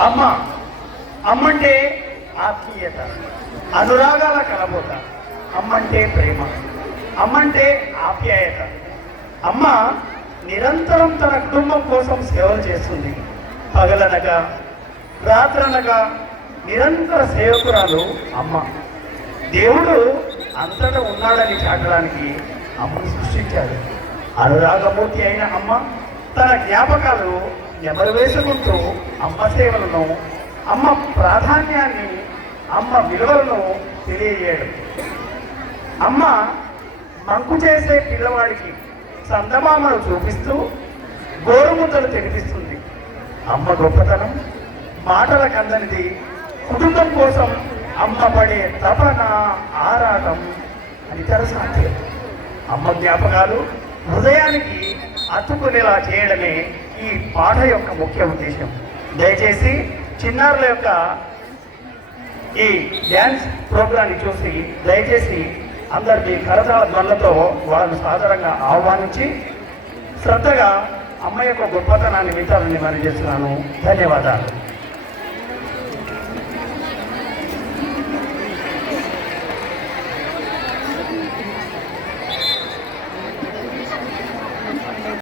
అమ్మ అమ్మంటే ఆత్మీయత, అనురాగాల కలబోత. అమ్మంటే ప్రేమ, అమ్మంటే ఆప్యాయత. అమ్మ నిరంతరం తన కుటుంబం కోసం సేవలు చేస్తుంది. పగలనగా రాత్రనగా నిరంతర సేవకురాలు అమ్మ. దేవుడు అంతటా ఉన్నాడని చాటడానికి అమ్మను సృష్టించాడు. అనురాగమూర్తి అయిన అమ్మ తన జ్ఞాపకాలు నెమరు వేసుకుంటూ అమ్మ సేవలను, అమ్మ ప్రాధాన్యాన్ని, అమ్మ విలువలను తెలియజేయడం. అమ్మ మంకు చేసే పిల్లవాడికి చందమామను చూపిస్తూ గోరుముద్దలు తినిపిస్తుంది. అమ్మ గొప్పతనం మాటల కందనిది. కుటుంబం కోసం అమ్మ పడే తపన, ఆరాటం అనితర సాధ్యం. అమ్మ జ్ఞాపకాలు హృదయానికి అతుకునేలా చేయడమే ఈ పాట యొక్క ముఖ్య ఉద్దేశం. దయచేసి చిన్నారుల యొక్క ఈ డ్యాన్స్ ప్రోగ్రాన్ని చూసి దయచేసి అందరికీ కరతాళ ధ్వనులతో వాళ్ళను సాధారణంగా ఆహ్వానించి శ్రద్ధగా అమ్మ యొక్క గొప్పతనాన్ని మిత్రాలని మరి చేస్తున్నాను. ధన్యవాదాలు.